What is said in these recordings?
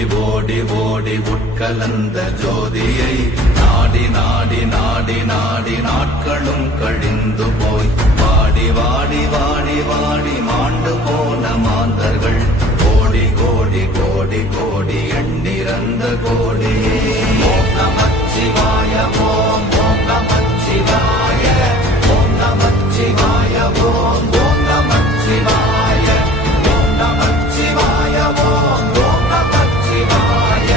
ஓடி ஓடி உட்கலந்த ஜோதியை நாடி நாடி நாடி நாடி நாட்களும் கழிந்து போய் வாடி வாடி வாடி வாடி மாண்டு போன மாந்தர்கள் கோடி கோடி கோடி கோடி எண்ணிறந்த கோடி. ஓம் நமச்சிவாய ஓம் ஓம் நமச்சிவாய ஓம் நமச்சிவாய ஓம் ஓம் நமச்சிவாய ஓம் நமச்சிவாய ஓம் ஓம் நமச்சிவாய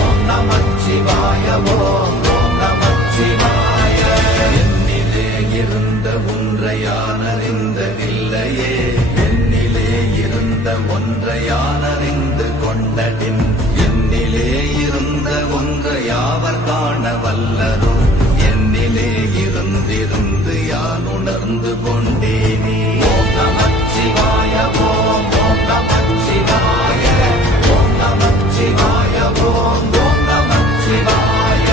ஓம் நமச்சிவாய ஓம் ஓம் நமச்சிவாய. என்னிலே இருந்த ஒன்றையானறிந்ததில்லையே என்னிலே இருந்த ஒன்றையானறிந்து கொண்டடின் என்னிலே இருந்த ஒன்றை யாவர் காண வல்லரோ என்னிலே இருந்திருந்து யான் உணர்ந்து கொண்டேனே. ஓம் நமச்சிவாய ஓம் ஓம் நமச்சிவாய ஓம் நமச்சிவாய ஓம் ஓம் நமச்சிவாய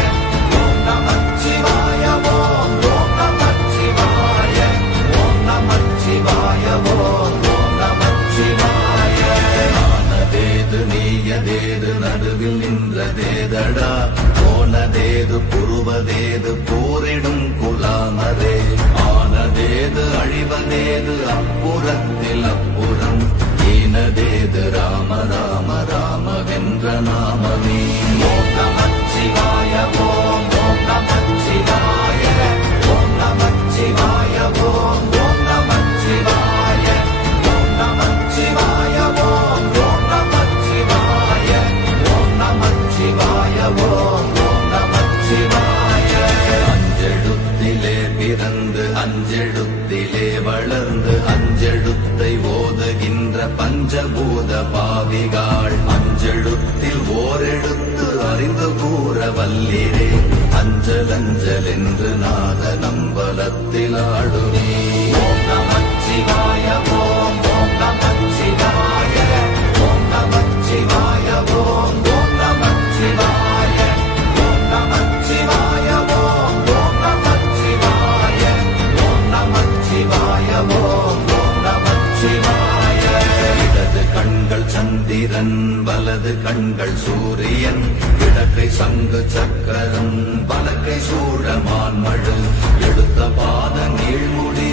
ஓம் நமச்சிவாய ஓம் ஓம் நமச்சிவாய ஓம் நமச்சிவாய ஓம் ஓம் நமச்சிவாய. ஆனதேது நீயதேது நடுவில் நின்றதேதடா போனதேது புருவதேது போரிடும் குலாமரே ஆனதேது அழிவதேது அப்புறத்தில் அப்புறம் ஈனதேது ராம ராம ராமவென்ற நாமமே. ஓம் நமச்சிவாய ஓம் ஓம் நமச்சிவாய ஓம் நமச்சிவாய ஓம் ஓம் நமச்சிவாய ஓம் நமச்சிவாய ஓம் ஓம் நமச்சிவாய ஓம் நமச்சிவாய ஓம் ஓம் நமச்சிவாய. அஞ்செழுத்திலே பிறந்து அஞ்செழுத்திலே வளர்ந்து அஞ்செழுத்தை ஓதுகின்ற பஞ்சபூத பாவிகாள் அஞ்செழுத்தில் ஓரெழுத்து அறிந்து கூற வல்லிரே அஞ்சல் அஞ்சல் என்று நாத நம்பலத்தில் ஆடுமே. ஓம் நமச்சிவாய ஓம் ஓம் நமச்சிவாய ஓம் நமச்சிவாய ஓம் ஓம் நமச்சிவாய ஓம் நமச்சிவாய ஓம் ஓம் நமச்சிவாய ஓம் நமச்சிவாய ஓம் ஓம் நமச்சிவாய. இடது கண்கள் சந்திரன் வலது கண்கள் சூரியன் இடக்கை சங்கு சக்கரம் வலக்கை சூழமான்மழு எடுத்த பாத நீழ்முடி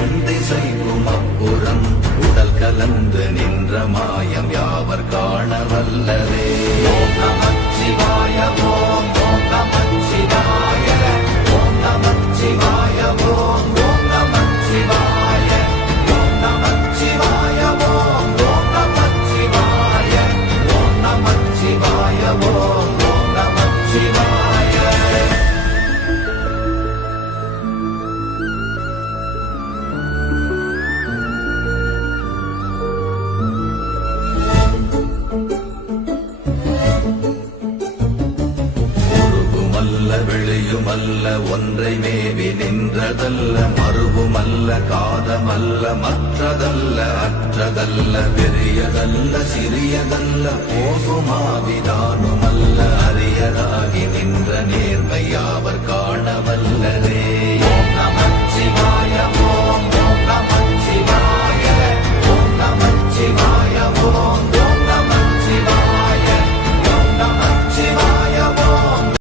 எண் திசைக்கும் அப்புறம் உடல் கலந்து நின்ற மாயம் யாவர் காண வல்லரே. ஓம் நமச்சிவாய ஓம் ஓம் நமச்சிவாய ஓம் நமச்சிவாய ஓம் ஓம் நமச்சிவாய ஓம் நமச்சிவாய ஓம் ஓம் நமச்சிவாய ஓம் நமச்சிவாய ஓம் ஓம் நமச்சிவாய. உருவுமல்ல வெளியுமல்ல ஒன்றை மேவி நின்றதல்ல மறுவுமல்ல காதமல்ல மற்றதல்ல அற்றதல்ல பெரியதல்ல சிறியதல்ல போகுமாவிதானுமல்ல அரியதாகி நின்ற நேர்மை யாவர் காணவல்ல